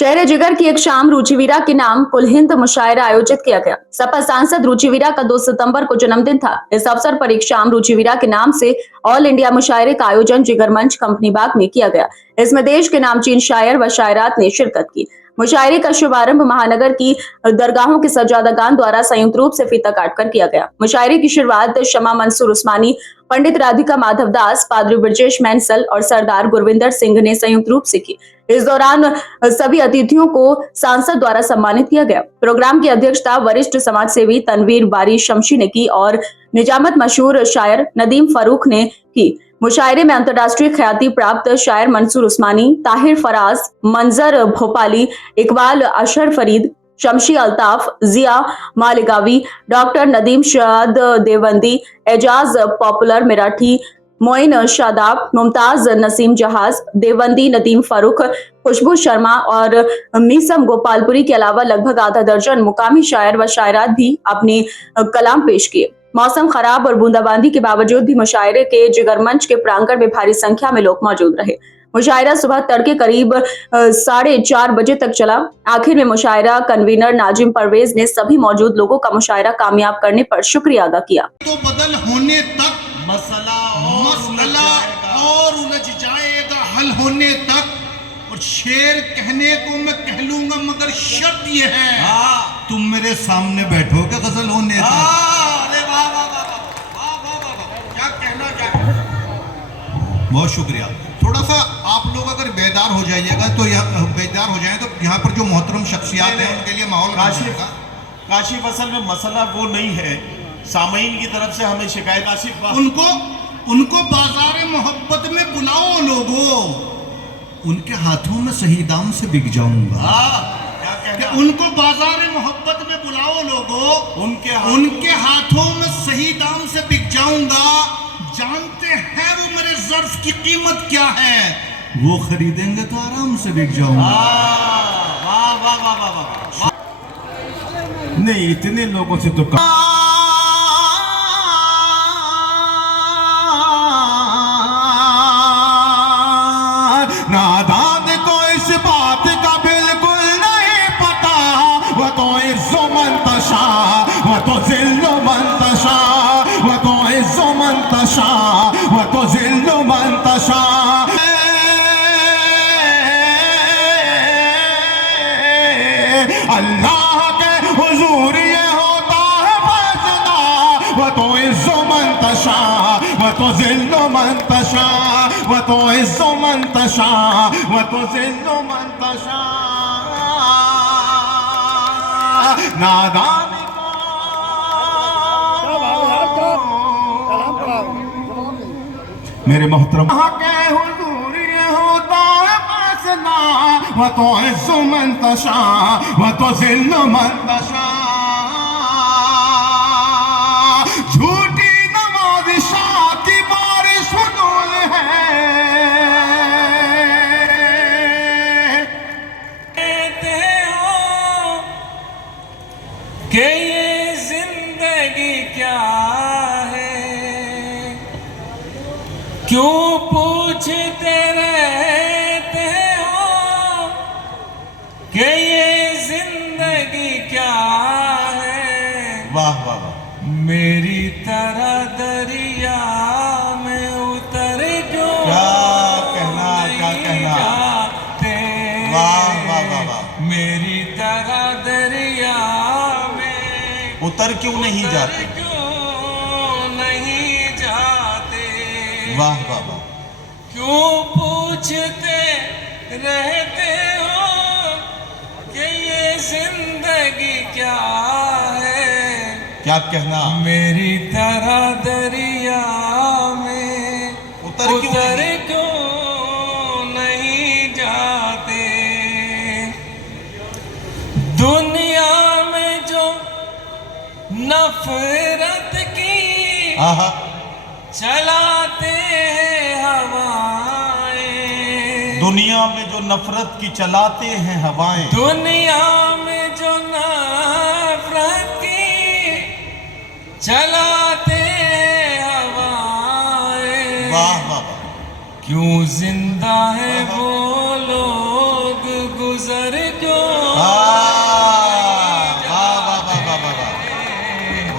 शहर जिगर की एक शाम रुचिवीरा के नाम कुल हिंद मुशायरा आयोजित किया गया। सपा सांसद रुचिवीरा का 2 सितंबर को जन्मदिन था। इस अवसर पर एक शाम रुचिवीरा के नाम से ऑल इंडिया मुशायरे का आयोजन जिगर मंच कंपनी बाग में किया गया। इसमें देश के नामचीन शायर व शायरात ने शिरकत की। मुशायरे का शुभारंभ महानगर की दरगाहों के सज्जादगान द्वारा संयुक्त रूप से फीता काटकर किया गया। मुशायरे की शुरुआत शमा मंसूर उस्मानी, पंडित राधिका माधव दास, पादरी ब्रजेश मैंसल और सरदार गुरविंदर सिंह ने संयुक्त रूप से की। इस दौरान सभी अतिथियों को सांसद द्वारा सम्मानित किया गया। प्रोग्राम की अध्यक्षता वरिष्ठ समाज सेवी तनवीर बारी शमशी ने की और निजामत मशहूर शायर नदीम फारूक ने की। मुशायरे में अंतर्राष्ट्रीय ख्याति प्राप्त शायर मंसूर उस्मानी, ताहिर फराज, मंजर भोपाली, इकबाल अशर फरीद, शमशी अल्ताफ, जिया मालिगावी, डॉक्टर नदीम शाद देवबंदी, एजाज पॉपुलर मराठी, मोइन शादाब, मुमताज नसीम जहाज, देवबंदी नदीम फारूक, खुशबू शर्मा और मीसम गोपालपुरी के अलावा लगभग आधा दर्जन मुकामी शायर व शायरात भी अपने कलाम पेश किए। मौसम खराब और बूंदाबांदी के बावजूद भी मुशायरे के जिगर मंच के प्रांगण में भारी संख्या में लोग मौजूद रहे। मुशायरा सुबह तड़के करीब 4:30 बजे तक चला। आखिर में मुशायरा कन्वीनर नाजिम परवेज ने सभी मौजूद लोगों का मुशायरा कामयाब करने पर शुक्रिया अदा किया। तो बदल होने तक मसला और उलझ जाएगा, हल होने तक। और शेर कहने को मैं कह लूंगा मगर शर्त ये है, तुम मेरे सामने बैठोगे गजल होने तक। अरे वाह वाह वाह वाह वाह वाह वाह, क्या कहना। बहुत शुक्रिया। थोड़ा सा आप लोग अगर बेदार हो जाइएगा तो बेदार हो जाए तो यहाँ पर जो मोहतरम शख्सियात हैं उनके लिए माहौल काशिफ असल में मसला वो नहीं है, सामीन की तरफ से हमें शिकायत। उनको बाजार मोहब्बत में बुलाओ लोगों, उनके हाथों में सही दाम से बिक जाऊंगा। उनको बाजार मोहब्बत में बुलाओ लोगों, उनके हाथों में सही दाम से बिक जाऊंगा। जानते हैं वो मेरे ज़र्फ की कीमत क्या है, वो खरीदेंगे तो आराम से बिक जाऊंगा। वाह वाह वाह वाह वाह। नहीं, इतने लोगों से तो नादान को इस बात का बिल्कुल नहीं पता, वो तो इज़्ज़ो मंतशा, वो तो ज़िल्लो मंतशा, वो तो इज़्ज़ो मंतशा, वो तो ज़िल्लो मंतशा। अल्लाह के हुजूर ये होता है फैसला, वो तो इज़्ज़ो मंतशा, वो तो ज़िल्लो मंतशा, वो तो इज़्ज़ो मंतशा, वो तो ज़िल्लो मंतशा। नादान मेरे मोहतरम के हुजूर ये होता है फैसला, वो तो इज़्ज़ो मंतशा, वो तो ज़िल्लो मंतशा। झूठी नवाज़िशा की बारिश फजूल है, कहते हो कि ये जिंदगी क्या है, क्यों पूछते रहते हो कि ये जिंदगी क्या है। वाह वाह वाह। मेरी तरह दरिया में उतर क्यों क्या कहना। जाते। वाह वाह वाह वाह। मेरी तरह दरिया में उतर क्यों नहीं जाते। क्यों नहीं जाते। वाह वाह वाह। क्यों पूछते रहते हो कि ये जिंदगी क्या है। क्या कहना। मेरी तरह दरिया में उतर क्यों नहीं जाते। दुनिया में जो नफरत की चलाते हैं हवाएं, दुनिया में जो नफरत की चलाते हैं हवाएं, दुनिया में जो नफरत की चलाते हैं हवाएं। वाह वाह वाह। क्यों जिंदा है वो लोग गुजर क्यों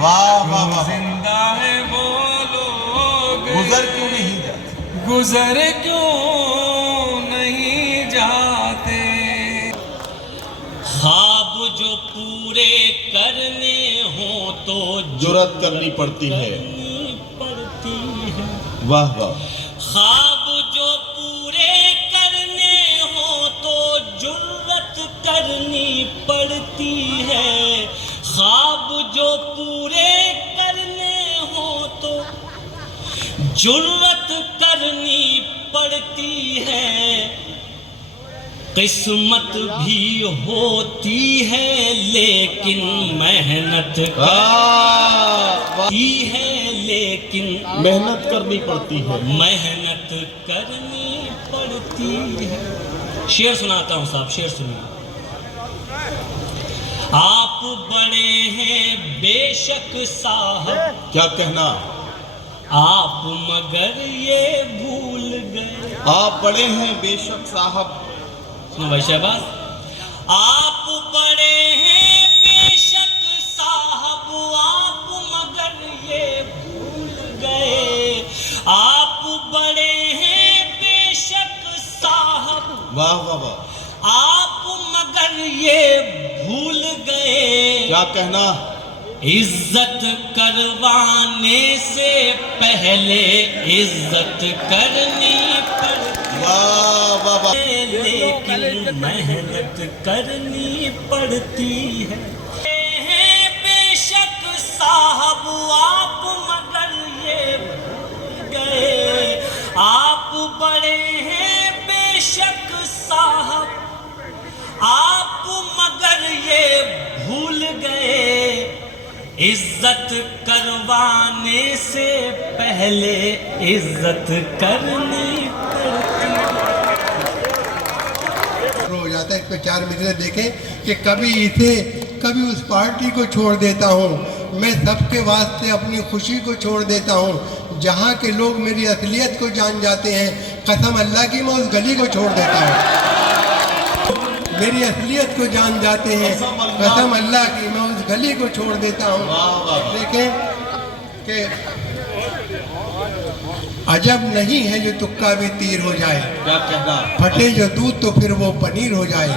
वाह जिंदा है वो लोग गुजर क्यों नहीं जाते गुजर क्यों नहीं जाते। ख्वाब जो पूरे करने हो तो जुर्रत करनी पड़ती है। पड़ती है। वाह वाह। ख्वाब जो पूरे करने हो तो जुर्रत करनी पड़ती है। ख्वाब जो पूरे करने हो तो जुर्रत करनी पड़ती है। किस्मत भी होती है लेकिन मेहनत करती है लेकिन मेहनत करनी पड़ती है। मेहनत करनी पड़ती है। शेर सुनाता हूँ साहब, शेर सुनिए। आप बड़े हैं बेशक साहब, क्या कहना, आप मगर ये भूल गए। आप बड़े हैं बेशक साहब। सुनो भाई शहबाज। आप बड़े हैं बेशक साहब, आप मगर ये भूल गए। आप बड़े हैं बेशक साहब, वाह वाह वाह। आप मगर ये भूल गए। क्या कहना, इज्जत करवाने से पहले इज्जत करनी पड़ती वाह वाह वाह। लेकिन मेहनत करनी पड़ती है। बेशक साहब आप मगर ये भूल गए। आप बड़े हैं बेशक साहब, आप मगर ये भूल गए। इज्जत करवाने से पहले इज्जत करनी पड़ती हो जाता है। इस पे 4 मित्र देखें कि कभी इसे कभी उस पार्टी को छोड़ देता हूँ। मैं सबके वास्ते अपनी खुशी को छोड़ देता हूँ। जहाँ के लोग मेरी असलियत को जान जाते हैं, कसम अल्लाह की मैं उस गली को छोड़ देता हूँ। मेरी असलियत को जान जाते हैं, कसम अल्लाह की मैं उस गली को छोड़ देता हूँ। देखें कि अजब नहीं है जो तुक्का भी तीर हो जाए। क्या कहना, फटे जो दूध तो फिर वो पनीर हो जाए।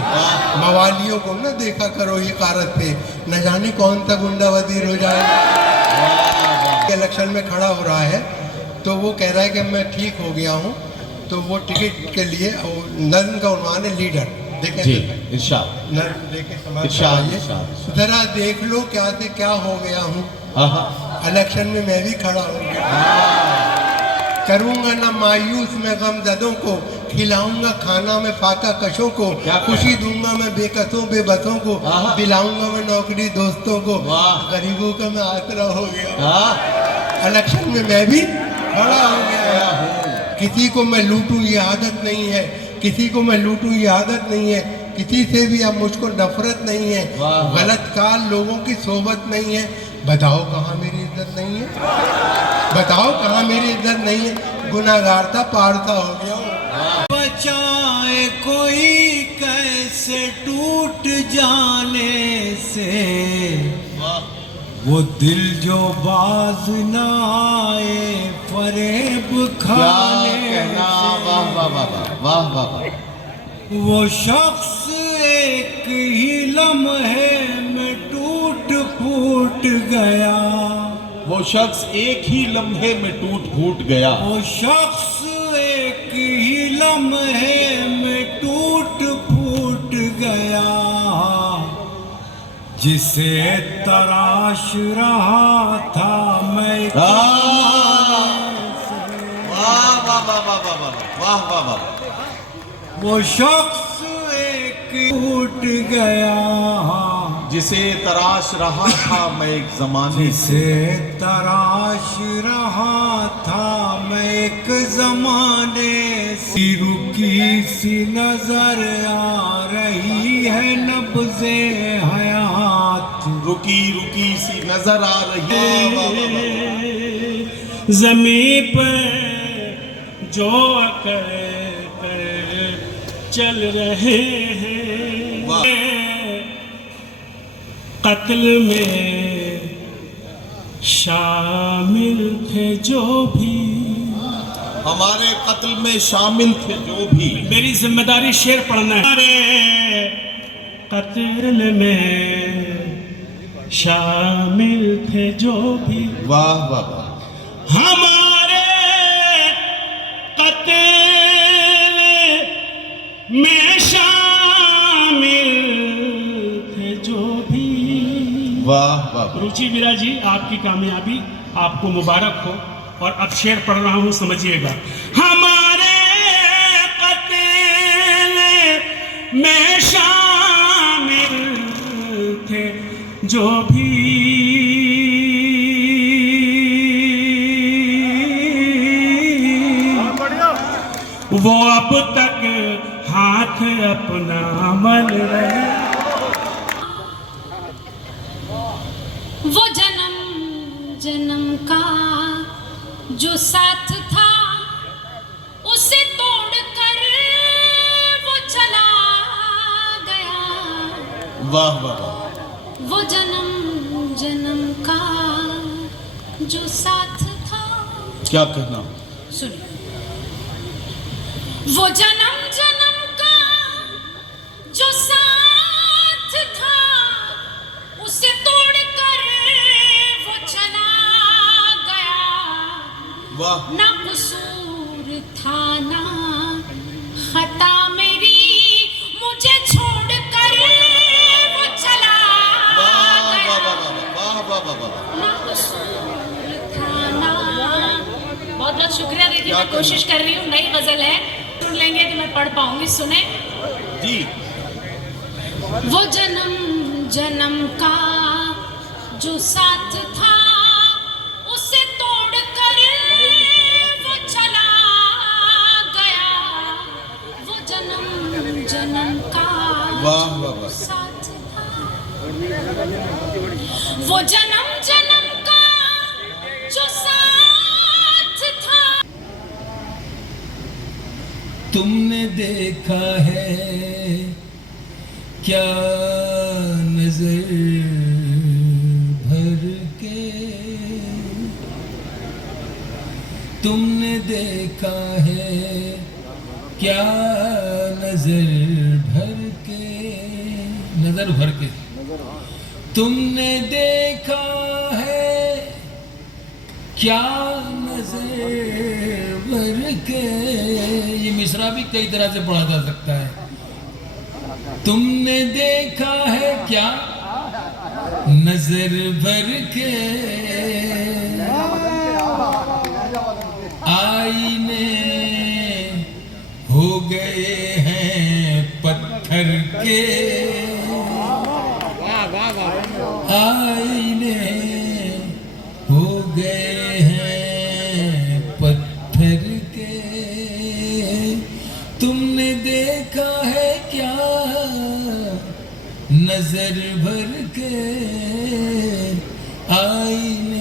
मवालियों को न देखा करो ये कारत पे, न जाने कौन सा गुंडा वजीर हो जाए। इलेक्शन में खड़ा हो रहा है तो वो कह रहा है कि मैं ठीक हो गया हूँ। तो वो टिकट के लिए नर्म का उन्वान है लीडर। देखें जी इरशाद, नर्म देखे समझ इरशाद, आइए। इरशाद। जरा देख लो क्या से क्या हो गया हूँ। इलेक्शन में मैं भी खड़ा हो गया। करूंगा ना मायूस मैं गमजदों को, खिलाऊंगा खाना मैं फाका कशों को। खुशी दूंगा मैं बेकसों बेबसों को, दिलाऊंगा मैं नौकरी दोस्तों को। गरीबों का मैं आसरा हो गया। इलेक्शन में मैं भी खड़ा हो गया। किसी को मैं लूटूं ये आदत नहीं है, किसी को मैं लूटूं ये आदत नहीं है। किसी से भी अब मुझको नफरत नहीं है। गलत काल लोगों की सोबत नहीं है। बताओ कहाँ मेरी इज्जत नहीं है, बताओ कहाँ मेरी इज्जत नहीं है। गुनाहगार था पारता हो गया। बचाए कोई कैसे टूट जाने से, वो दिल जो बाज ना आए फरेब खाने कहना, से। वाह वाह वाह वाह वाह वाह। वो शख्स एक ही लम्हे में टूट फूट गया। वो शख्स एक ही लम्हे में टूट फूट गया। वो शख्स एक ही लम्हे में टूट फूट गया। जिसे तराश रहा था मैं। वाह वाह वाह वाह वाह वाह वाह वाह। वो शख्स एक टूट गया। जिसे तराश रहा था मैं एक जमाने से। जिसे तराश रहा था मैं एक जमाने से। रुकी सी नजर आ रही है नब्ज़े हयात। रुकी रुकी सी नजर आ रही है। ज़मीं पर जो कर चल रहे हैं। कत्ल में शामिल थे जो भी, हमारे कत्ल में शामिल थे जो भी। मेरी जिम्मेदारी शेर पढ़ना है। हमारे कत्ल में शामिल थे जो भी, वाह वाह वाह। हमारे कत्ल में शामिल थे जो भी। वाह वाह। रुचि वीरा जी, आपकी कामयाबी आपको मुबारक हो। और अब शेर पढ़ रहा हूं, समझिएगा। हमारे कत्ल में शामिल थे जो भी, वो अब तक हाथ अपना मल रहे। वो जन्म जन्म का जो साथ था, उसे तोड़कर वो चला गया। वाह वाह वाह। वो जन्म जन्म का जो साथ था, क्या कहना? सुनिए। वो जन्म जन्म का जो साथ था, उसे तोड़कर वो चला गया। वाह। ना कसूर था ना खता मेरी, मुझे छोड़कर वो चला गया। वाह वाह वाह वाह। ना कसूर था ना। बहुत बहुत शुक्रिया दीदी, मैं कोशिश कर रही हूँ। नई गजल है, सुन लेंगे तो मैं पढ़ पाऊंगी। सुने जी। वो जन्म जन्म का जो साथ था, उसे तोड़कर वो चला गया। वो जन्म जन्म का वाह वाह वाह। साथ था, वो जन्म जन्म का जो साथ था। तुमने देखा है क्या नजर भर के, तुमने देखा है क्या नजर भर के, नजर भर के। तुमने देखा है क्या नजर भर के। ये मिसरा भी कई तरह से पढ़ा जा सकता है। तुमने देखा है क्या नजर भर के, आईने हो गए हैं पत्थर के, आईने हो गए हैं पत्थर के। तुमने देखा है क्या नजर भर के, आईने